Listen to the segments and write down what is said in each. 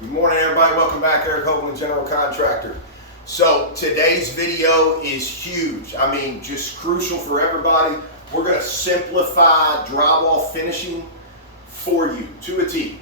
Good morning, everybody. Welcome back. Eric Hoagland, General Contractor. So today's video is huge. I mean, just crucial for everybody. We're going to simplify drywall finishing for you to a T.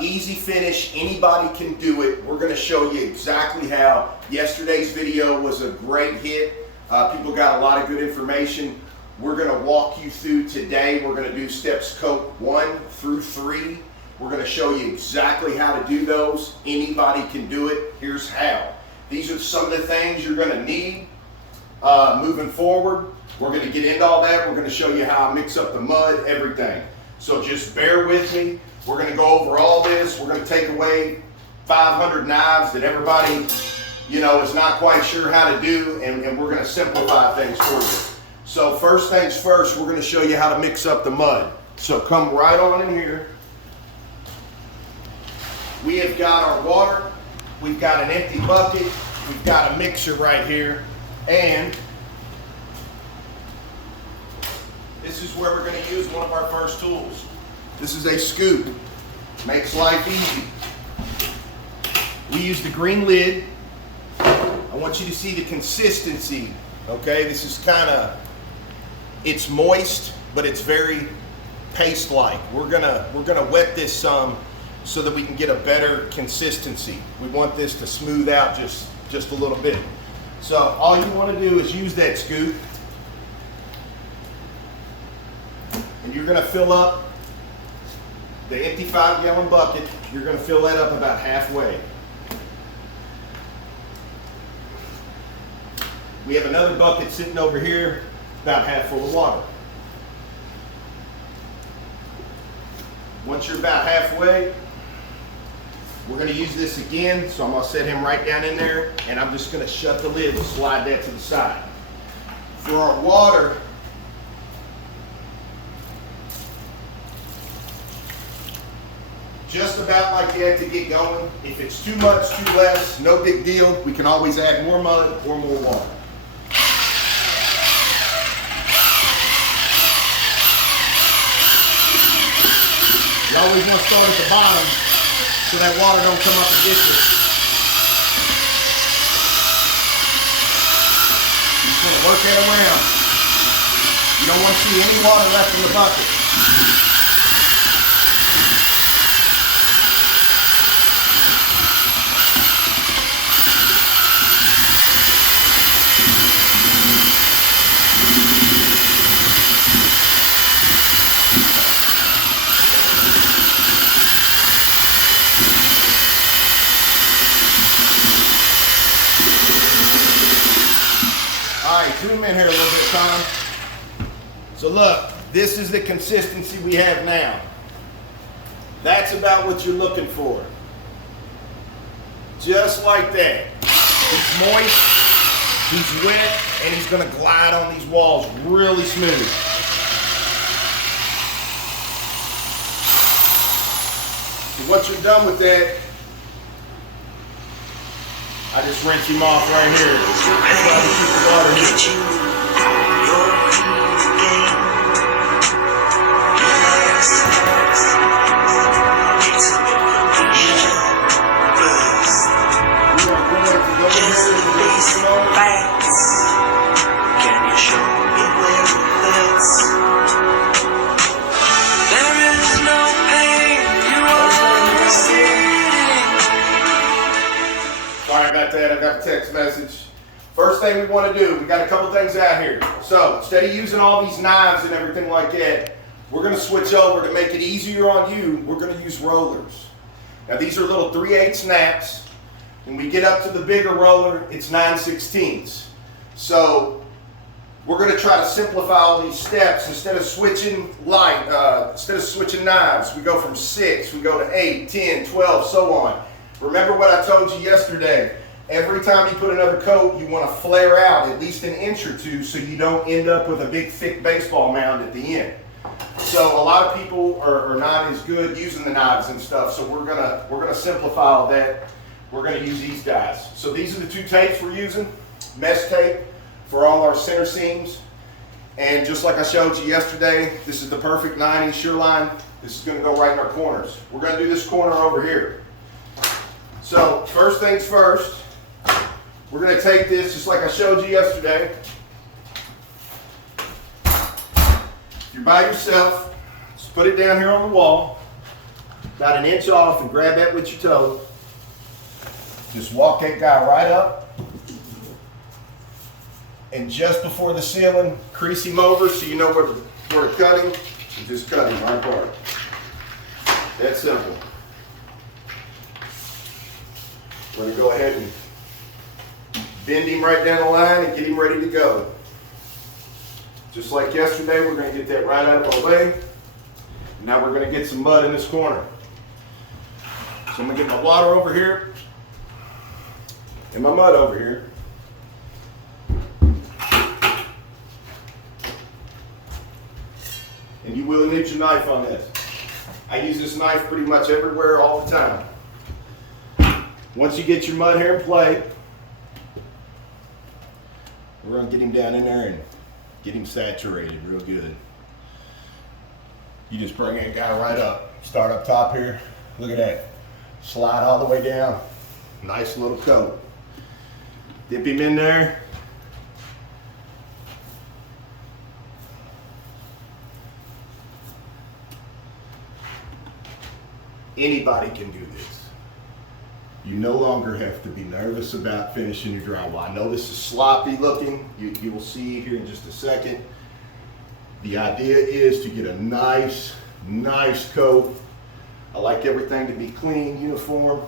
Easy finish. Anybody can do it. We're going to show you exactly how. Yesterday's video was a great hit. People got a lot of good information. We're going to walk you through today. We're going to do steps scope 1 through 3. We're going to show you exactly how to do those. Anybody can do it. Here's how. These are some of the things you're going to need moving forward. We're going to get into all that. We're going to show you how I mix up the mud, everything. So just bear with me. We're going to go over all this. We're going to take away 500 knives that everybody, is not quite sure how to do, and we're going to simplify things for you. So first things first, we're going to show you how to mix up the mud. So come right on in here. We have got our water, we've got an empty bucket, we've got a mixer right here, and this is where we're going to use one of our first tools. This is a scoop. Makes life easy. We use the green lid. I want you to see the consistency, okay? This is it's moist, but it's very paste-like. We're gonna wet this some so that we can get a better consistency. We want this to smooth out just a little bit. So all you want to do is use that scoop, and you're going to fill up the empty 5-gallon bucket. You're going to fill that up about halfway. We have another bucket sitting over here, about half full of water. Once you're about halfway, we're going to use this again, so I'm going to set him right down in there, and I'm just going to shut the lid and slide that to the side. For our water, just about like that to get going. If it's too much, too less, no big deal. We can always add more mud or more water. You always want to start at the bottom so that water don't come up and get you. You just want to work that around. You don't want to see any water left in the bucket. Zoom in here a little bit, Tom. So look, this is the consistency we have now. That's about what you're looking for. Just like that. He's moist, he's wet, and he's going to glide on these walls really smooth. So once you're done with that, I just rinse him off right here. That's why we keep the water here. Can you show me where it hurts? There is no pain you are receiving. Sorry about that, I got a text message. First thing we want to do, we got a couple things out here. So instead of using all these knives and everything like that, we're going to switch over to make it easier on you. We're going to use rollers. Now these are little 3/8 snaps. When we get up to the bigger roller, it's 9/16. So we're going to try to simplify all these steps. Instead of switching knives, we go from 6, we go to 8, 10, 12, so on. Remember what I told you yesterday. Every time you put another coat, you want to flare out at least an inch or two so you don't end up with a big thick baseball mound at the end. So a lot of people are not as good using the knives and stuff, so we're gonna simplify all that. We're going to use these guys. So these are the 2 tapes we're using. Mesh tape for all our center seams. And just like I showed you yesterday, this is the perfect 9-inch Sureline. This is going to go right in our corners. We're going to do this corner over here. So first things first, we're going to take this just like I showed you yesterday. If you're by yourself, just put it down here on the wall, about an inch off, and grab that with your toe. Just walk that guy right up, and just before the ceiling, crease him over so you know where to cut him, and just cut him right apart. That's simple. We're going to go ahead and bend him right down the line and get him ready to go. Just like yesterday, we're going to get that right out of our way. Now we're going to get some mud in this corner. So I'm going to get my water over here and my mud over here. And you will need your knife on this. I use this knife pretty much everywhere all the time. Once you get your mud here in play, we're going to get him down in there and get him saturated real good. You just bring that guy right up. Start up top here. Look at that. Slide all the way down. Nice little coat. Dip him in there. Anybody can do this. You no longer have to be nervous about finishing your drywall. I know this is sloppy looking. You will see here in just a second. The idea is to get a nice coat. I like everything to be clean, uniform.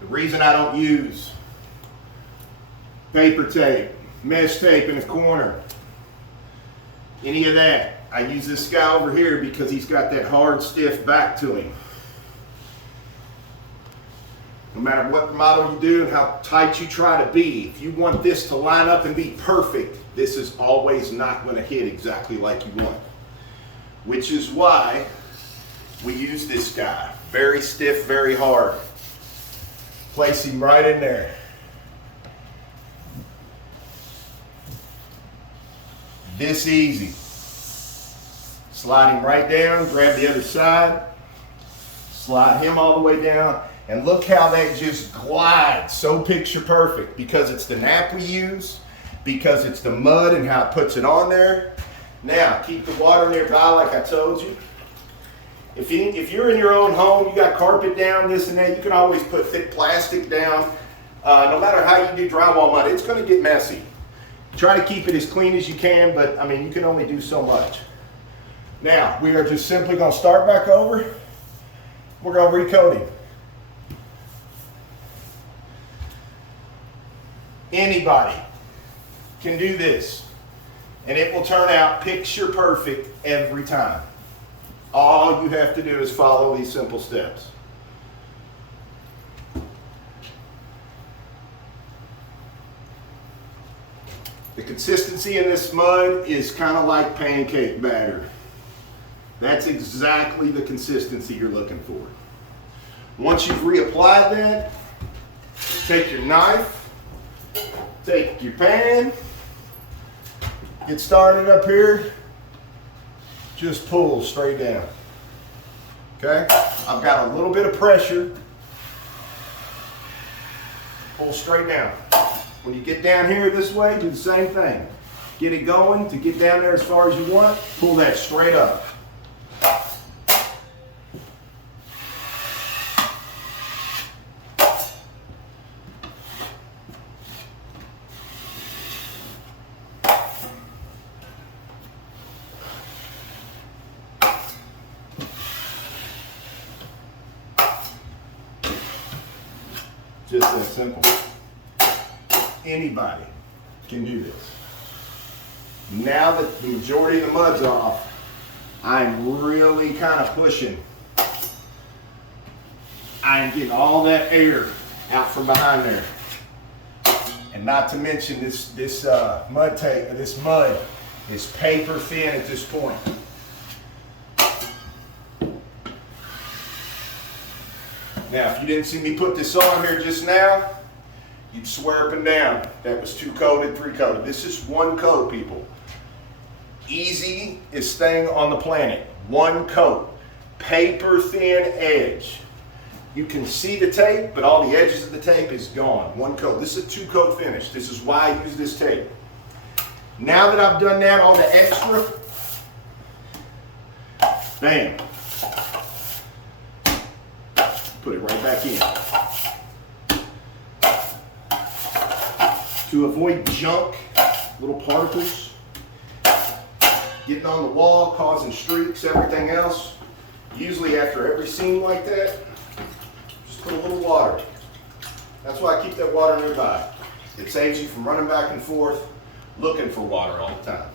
The reason I don't use paper tape, mesh tape in the corner, any of that, I use this guy over here because he's got that hard, stiff back to him. No matter what model you do and how tight you try to be, if you want this to line up and be perfect, this is always not going to hit exactly like you want. Which is why we use this guy. Very stiff, very hard. Place him right in there. This easy. Slide him right down, grab the other side, slide him all the way down, and look how that just glides so picture perfect because it's the nap we use, because it's the mud and how it puts it on there. Now, keep the water nearby like I told you. If you're in your own home, you got carpet down, this and that, you can always put thick plastic down. No matter how you do drywall mud, it's going to get messy. Try to keep it as clean as you can, but I mean, you can only do so much. Now, we are just simply going to start back over. We're going to recoat him. Anybody can do this, and it will turn out picture perfect every time. All you have to do is follow these simple steps. The consistency in this mud is kind of like pancake batter. That's exactly the consistency you're looking for. Once you've reapplied that, take your knife, take your pan, get started up here, just pull straight down. Okay? I've got a little bit of pressure. Pull straight down. When you get down here this way, do the same thing. Get it going to get down there as far as you want. Pull that straight up. Just that simple. Anybody can do this. Now that the majority of the mud's off, I'm really kind of pushing. I'm getting all that air out from behind there. And not to mention this mud is paper thin at this point. Now, if you didn't see me put this on here just now, you'd swear up and down that was 2-coated, 3-coated. This is 1 coat, people. Easiest thing on the planet. 1 coat. Paper thin edge. You can see the tape, but all the edges of the tape is gone. 1 coat. This is a 2-coat finish. This is why I use this tape. Now that I've done that, all the extra, bam. Put it right back in. To avoid junk, little particles getting on the wall, causing streaks, everything else. Usually after every scene like that, just put a little water. That's why I keep that water nearby. It saves you from running back and forth, looking for water all the time.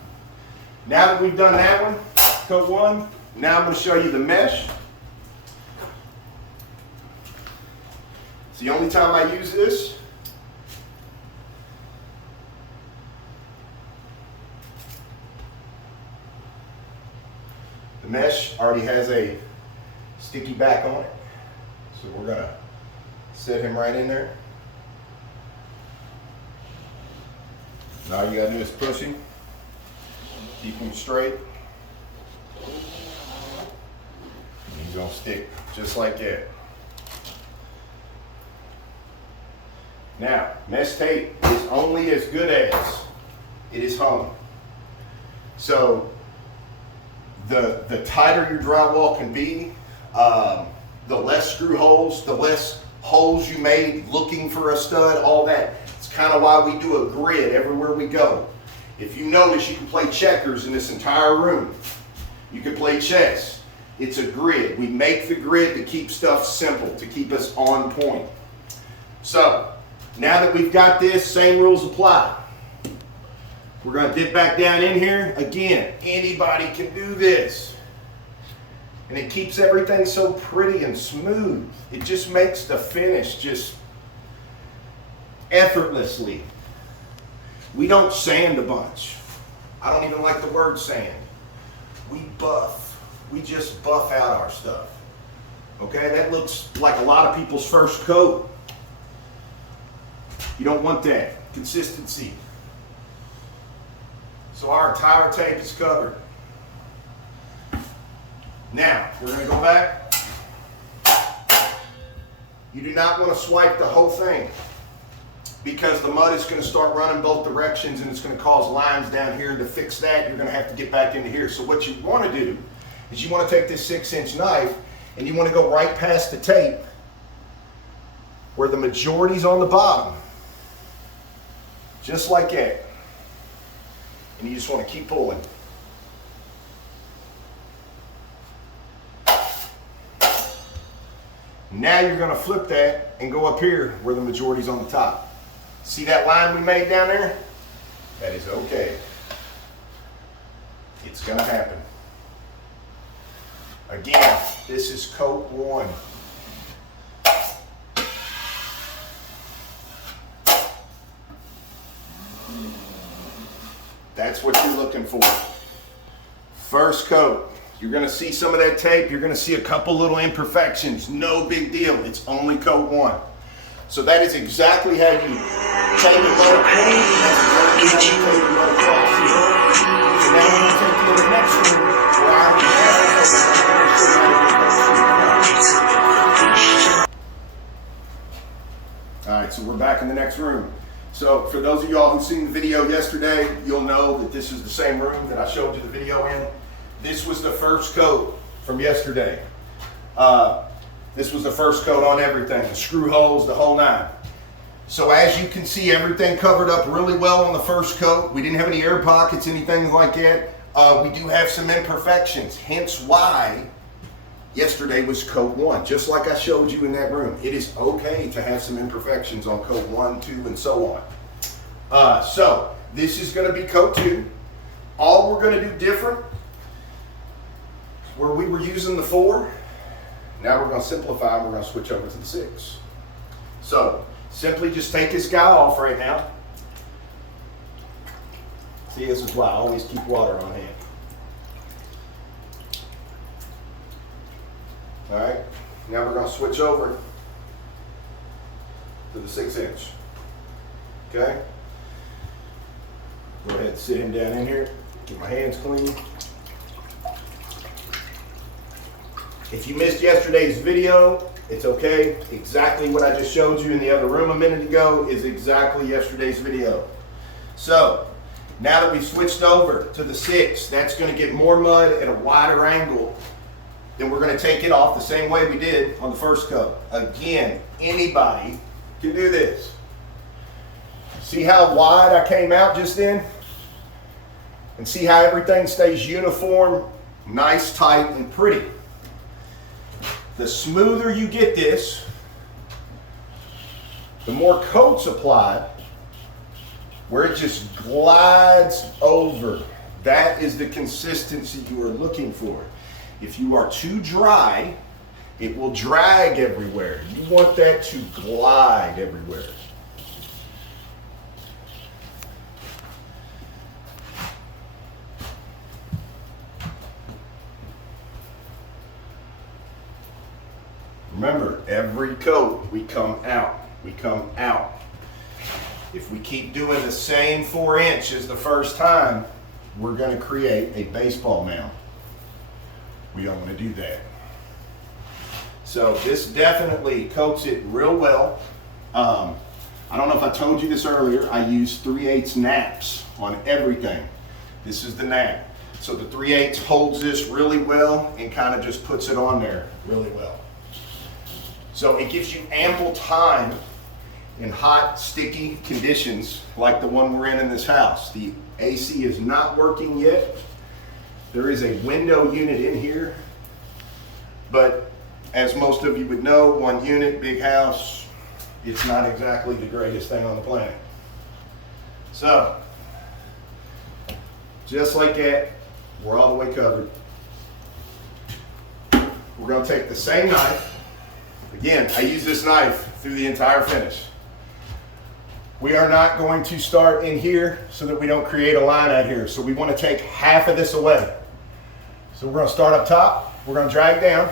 Now that we've done that one, coat 1, now I'm going to show you the mesh. It's the only time I use this. The mesh already has a sticky back on it, so we're going to set him right in there. Now all you got to do is push him, keep him straight. And he's going to stick just like that. Now, mesh tape is only as good as it is hung. So the tighter your drywall can be, the less screw holes, the less holes you made looking for a stud, all that. It's kind of why we do a grid everywhere we go. If you notice, you can play checkers in this entire room. You can play chess. It's a grid. We make the grid to keep stuff simple, to keep us on point. So, now that we've got this, same rules apply. We're going to dip back down in here. Again, anybody can do this. And it keeps everything so pretty and smooth. It just makes the finish just effortlessly. We don't sand a bunch. I don't even like the word sand. We buff. We just buff out our stuff. Okay, that looks like a lot of people's first coat. You don't want that. Consistency. So our entire tape is covered. Now, we're going to go back. You do not want to swipe the whole thing because the mud is going to start running both directions and it's going to cause lines down here. To fix that, you're going to have to get back into here. So what you want to do is you want to take this 6-inch knife and you want to go right past the tape where the majority's on the bottom. Just like that. And you just want to keep pulling. Now you're going to flip that and go up here where the majority's on the top. See that line we made down there? That is okay. It's going to happen. Again, this is coat 1. That's what you're looking for. First coat. You're going to see some of that tape. You're going to see a couple little imperfections. No big deal. It's only coat 1. So that is exactly how you tape it low. That's exactly how you tape it low across here. So now we're going to take you to the next room where All right, so we're back in the next room. So for those of y'all who've seen the video yesterday, you'll know that this is the same room that I showed you the video in. This was the first coat from yesterday. This was the first coat on everything, the screw holes, the whole 9. So as you can see, everything covered up really well on the first coat. We didn't have any air pockets, anything like that. We do have some imperfections, hence why yesterday was coat 1, just like I showed you in that room. It is okay to have some imperfections on coat 1, 2, and so on. So this is going to be coat 2. All we're going to do different, where we were using the 4, now we're going to simplify and we're going to switch over to the 6. So simply just take this guy off right now. See, this is why I always keep water on hand. All right, now we're going to switch over to the 6 inch. Okay? Go ahead and sit him down in here. Get my hands clean. If you missed yesterday's video, it's okay. Exactly what I just showed you in the other room a minute ago is exactly yesterday's video. So, now that we've switched over to the 6, that's going to get more mud at a wider angle. Then we're going to take it off the same way we did on the first coat. Again, anybody can do this. See how wide I came out just then? And see how everything stays uniform, nice, tight, and pretty. The smoother you get this, the more coat's applied, where it just glides over. That is the consistency you are looking for. If you are too dry, it will drag everywhere. You want that to glide everywhere. Remember, every coat, we come out. We come out. If we keep doing the same 4 inches the first time, we're going to create a baseball mound. We don't want to do that. So this definitely coats it real well. I don't know if I told you this earlier, I use 3/8 naps on everything. This is the nap. So the 3/8 holds this really well and kind of just puts it on there really well. So it gives you ample time in hot, sticky conditions like the one we're in this house. The AC is not working yet. There is a window unit in here, but as most of you would know, 1 unit, big house, it's not exactly the greatest thing on the planet. So, just like that, we're all the way covered. We're going to take the same knife. Again, I use this knife through the entire finish. We are not going to start in here so that we don't create a line out here. So we want to take half of this away. So we're going to start up top. We're going to drag down.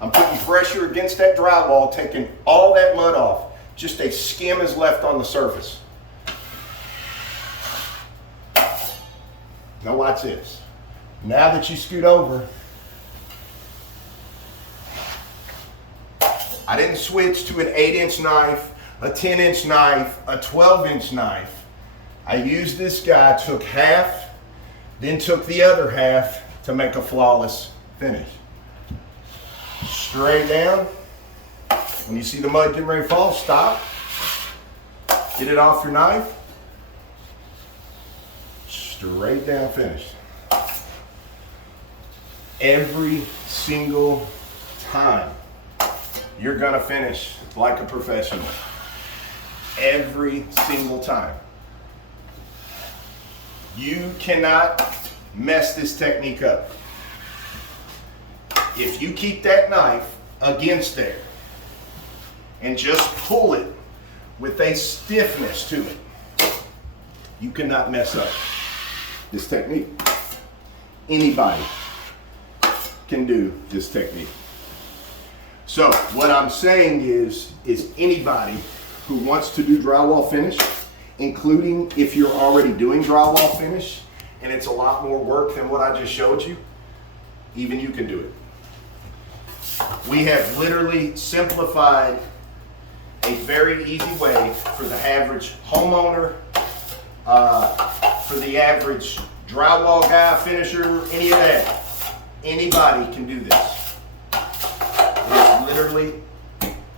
I'm putting pressure against that drywall, taking all that mud off. Just a skim is left on the surface. Now watch this. Now that you scoot over, I didn't switch to an 8-inch knife, a 10-inch knife, a 12-inch knife. I used this guy, took half, then took the other half to make a flawless finish. Straight down. When you see the mud getting ready to fall, stop. Get it off your knife. Straight down finish. Every single time. You're gonna finish like a professional. Every single time. You cannot mess this technique up. If you keep that knife against there and just pull it with a stiffness to it, you cannot mess up this technique. Anybody can do this technique. So what I'm saying is anybody who wants to do drywall finish, including if you're already doing drywall finish and it's a lot more work than what I just showed you, even you can do it. We have literally simplified a very easy way for the average homeowner, for the average drywall guy, finisher, any of that. Anybody can do this. It's literally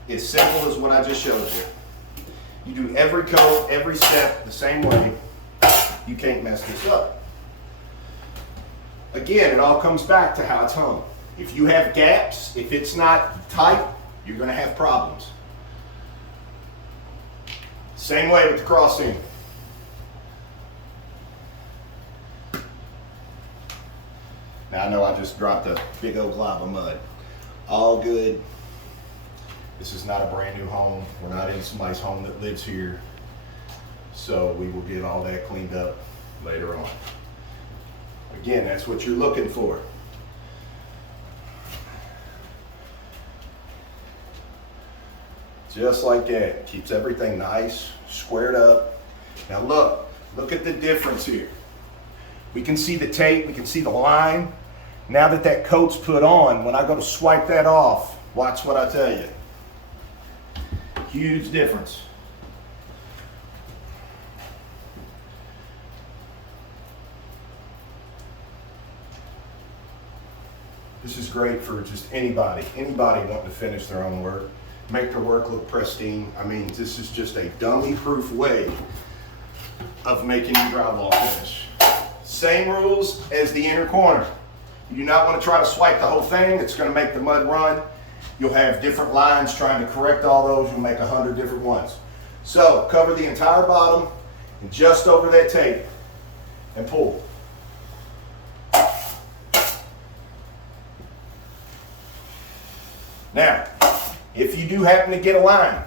as simple as what I just showed you. You do every coat, every step the same way. You can't mess this up. Again, it all comes back to how it's hung. If you have gaps, if it's not tight, you're going to have problems. Same way with the cross seam. Now I know I just dropped a big old glob of mud. All good. This is not a brand new home. We're not in somebody's home that lives here. So we will get all that cleaned up later on. Again, that's what you're looking for. Just like that. Keeps everything nice, squared up. Now look at the difference here. We can see the tape, we can see the line. Now that that coat's put on, when I go to swipe that off, watch what I tell you. Huge difference. This is great for just anybody wanting to finish their own work, make their work look pristine. I mean, this is just a dummy-proof way of making your drywall finish. Same rules as the inner corner. You do not want to try to swipe the whole thing. It's going to make the mud run. You'll have different lines trying to correct all those. You'll make 100 different ones. So cover the entire bottom and just over that tape and pull. Now, if you do happen to get a line,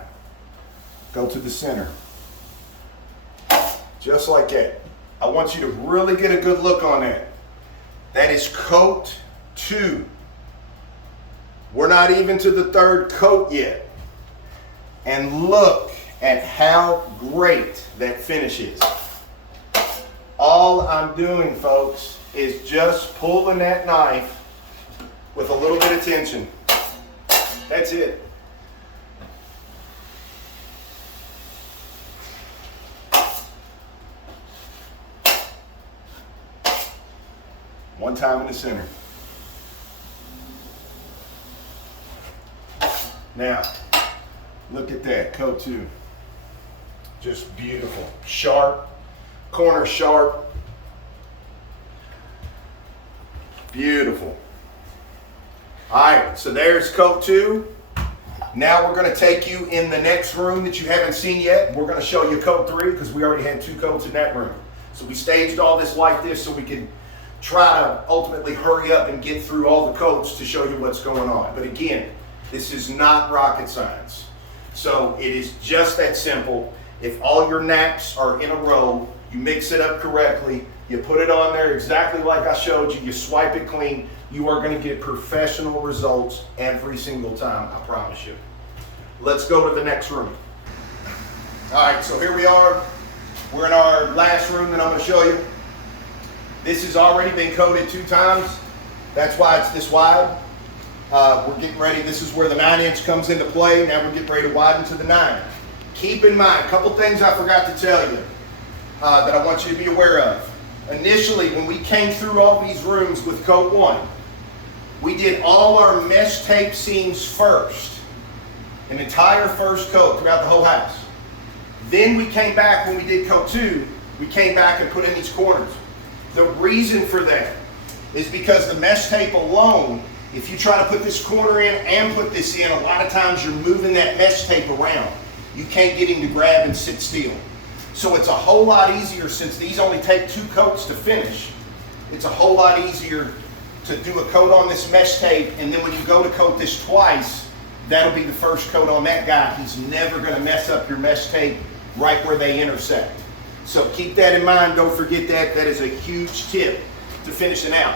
go to the center. Just like that. I want you to really get a good look on that. That is coat 2. We're not even to the 3rd coat yet. And look at how great that finish is. All I'm doing, folks, is just pulling that knife with a little bit of tension. That's it. One time in the center. Now, look at that, coat 2. Just beautiful. Sharp, corner sharp. Beautiful. All right, so there's coat 2. Now we're going to take you in the next room that you haven't seen yet. We're going to show you coat 3 because we already had 2 coats in that room. So we staged all this like this so we can try to ultimately hurry up and get through all the coats to show you what's going on. But again, this is not rocket science. So it is just that simple. If all your naps are in a row, you mix it up correctly, you put it on there exactly like I showed you, you swipe it clean, you are going to get professional results every single time, I promise you. Let's go to the next room. All right, so here we are. We're in our last room that I'm going to show you. This has already been coated 2 times. That's why it's this wide. We're getting ready. This is where the 9-inch comes into play. Now we're getting ready to widen to the 9. Keep in mind, a couple things I forgot to tell you that I want you to be aware of. Initially, when we came through all these rooms with coat 1, we did all our mesh tape seams first, an entire first coat throughout the whole house. Then we came back when we did coat 2, we came back and put in these corners. The reason for that is because the mesh tape alone, if you try to put this corner in and put this in, a lot of times you're moving that mesh tape around. You can't get him to grab and sit still. So it's a whole lot easier, since these only take 2 coats to finish, it's a whole lot easier to do a coat on this mesh tape, and then when you go to coat this twice, that'll be the first coat on that guy. He's never going to mess up your mesh tape right where they intersect. So keep that in mind. Don't forget that. That is a huge tip to finishing out,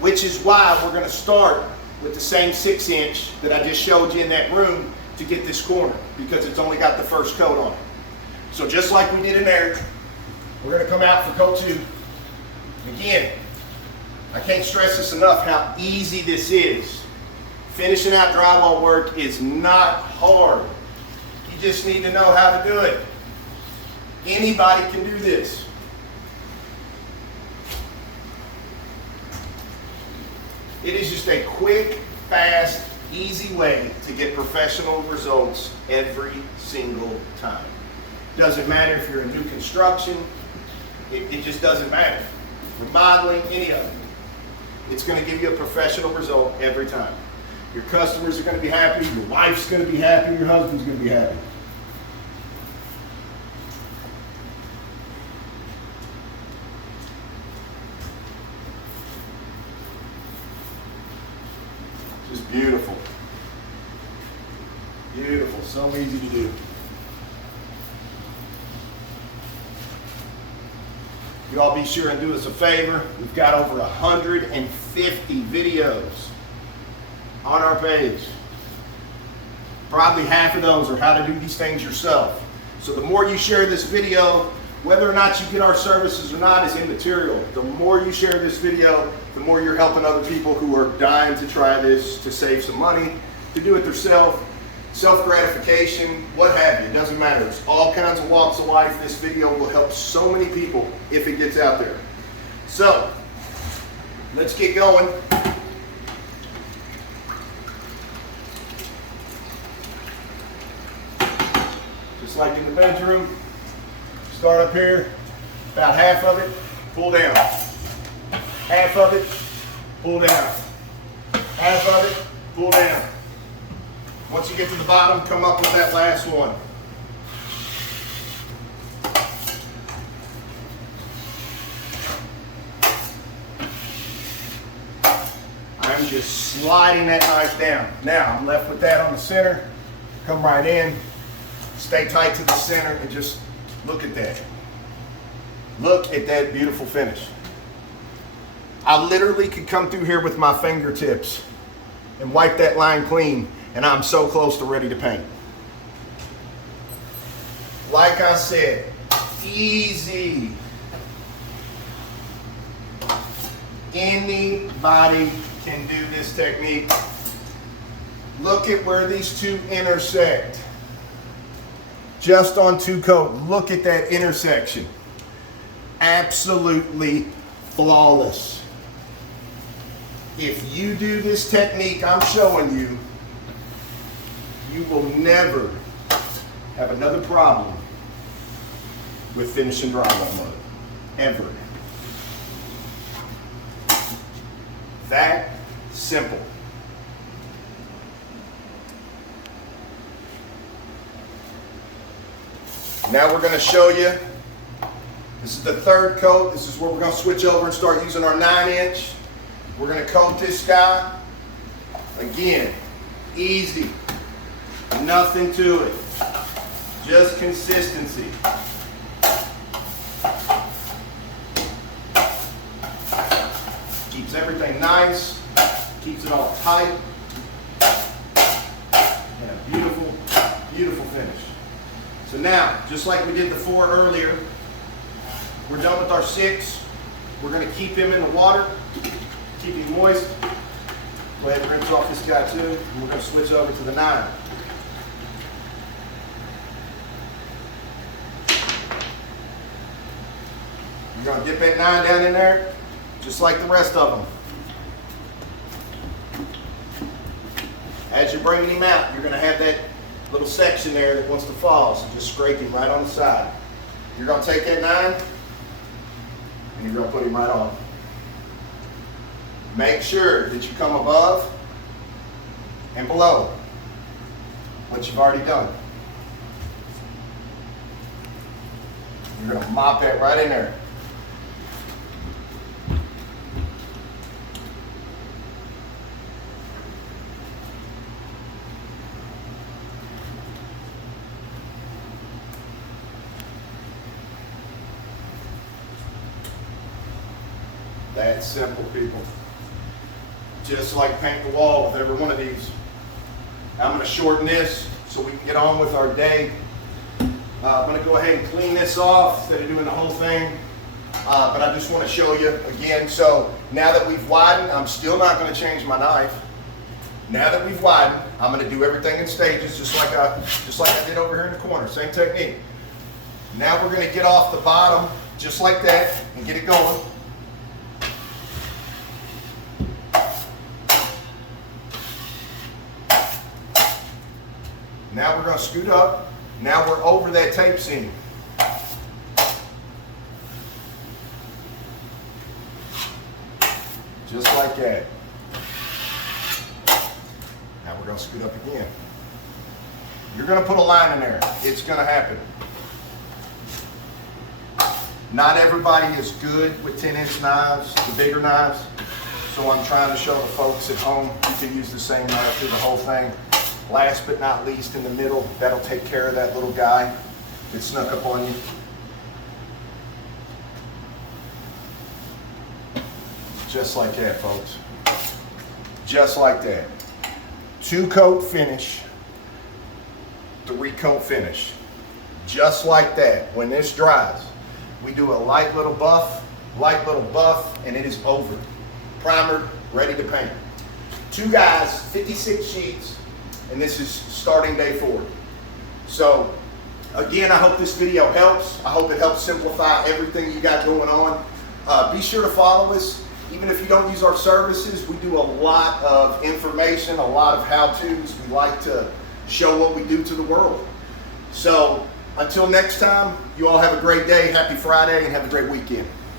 which is why we're going to start with the same 6-inch that I just showed you in that room to get this corner, because it's only got the first coat on it. So just like we did in there, we're going to come out for coat 2. Again, I can't stress this enough how easy this is. Finishing out drywall work is not hard. You just need to know how to do it. Anybody can do this. It is just a quick, fast, easy way to get professional results every single time. Doesn't matter if you're in new construction, it just doesn't matter. Remodeling, any of it. It's going to give you a professional result every time. Your customers are going to be happy, your wife's going to be happy, your husband's going to be happy. Just beautiful. Beautiful, so easy to do. You all be sure and do us a favor. We've got over 150 videos on our page. Probably half of those are how to do these things yourself. So the more you share this video, whether or not you get our services or not is immaterial. The more you share this video, the more you're helping other people who are dying to try this, to save some money, to do it themselves, self-gratification, what have you. It doesn't matter. It's all kinds of walks of life. This video will help so many people if it gets out there. So, let's get going. Just like in the bedroom, start up here, about half of it, pull down. Half of it, pull down. Half of it, pull down. Once you get to the bottom, come up with that last one. I'm just sliding that knife down. Now, I'm left with that on the center. Come right in. Stay tight to the center and just look at that. Look at that beautiful finish. I literally could come through here with my fingertips and wipe that line clean, and I'm so close to ready to paint. Like I said, easy. Anybody can do this technique. Look at where these two intersect. Just on 2 coat. Look at that intersection. Absolutely flawless. If you do this technique I'm showing you, you will never have another problem with finishing drywall mud. Ever. That simple. Now we're going to show you, this is the 3rd coat. This is where we're going to switch over and start using our 9-inch. We're going to coat this guy. Again, easy. Nothing to it. Just consistency. Keeps everything nice. Keeps it all tight. And a beautiful, beautiful finish. So now, just like we did the 4 earlier, we're done with our 6. We're going to keep him in the water, keep him moist. Go ahead and rinse off this guy too. And we're going to switch over to the 9. You're going to dip that 9 down in there, just like the rest of them. As you're bringing him out, you're going to have that little section there that wants to fall, so just scrape him right on the side. You're going to take that 9 and you're going to put him right on. Make sure that you come above and below what you've already done. You're going to mop that right in there. That's simple, people. Just like paint the wall with every one of these. I'm going to shorten this so we can get on with our day. I'm going to go ahead and clean this off instead of doing the whole thing. But I just want to show you again. So now that we've widened, I'm still not going to change my knife. Now that we've widened, I'm going to do everything in stages, just like I did over here in the corner. Same technique. Now we're going to get off the bottom just like that and get it going. Now we're going to scoot up. Now we're over that tape seam. Just like that. Now we're going to scoot up again. You're going to put a line in there. It's going to happen. Not everybody is good with 10-inch knives, the bigger knives. So I'm trying to show the folks at home you can use the same knife through the whole thing. Last but not least, in the middle, that'll take care of that little guy that snuck up on you. Just like that, folks. Just like that. 2-coat finish. the recoat finish. Just like that. When this dries, we do a light little buff, and it is over. Primered, ready to paint. 2 guys, 56 sheets, and this is starting day 4. So again, I hope this video helps. I hope it helps simplify everything you got going on. Be sure to follow us. Even if you don't use our services, we do a lot of information, a lot of how-tos. We like to show what we do to the world. So until next time, you all have a great day. Happy Friday, and have a great weekend.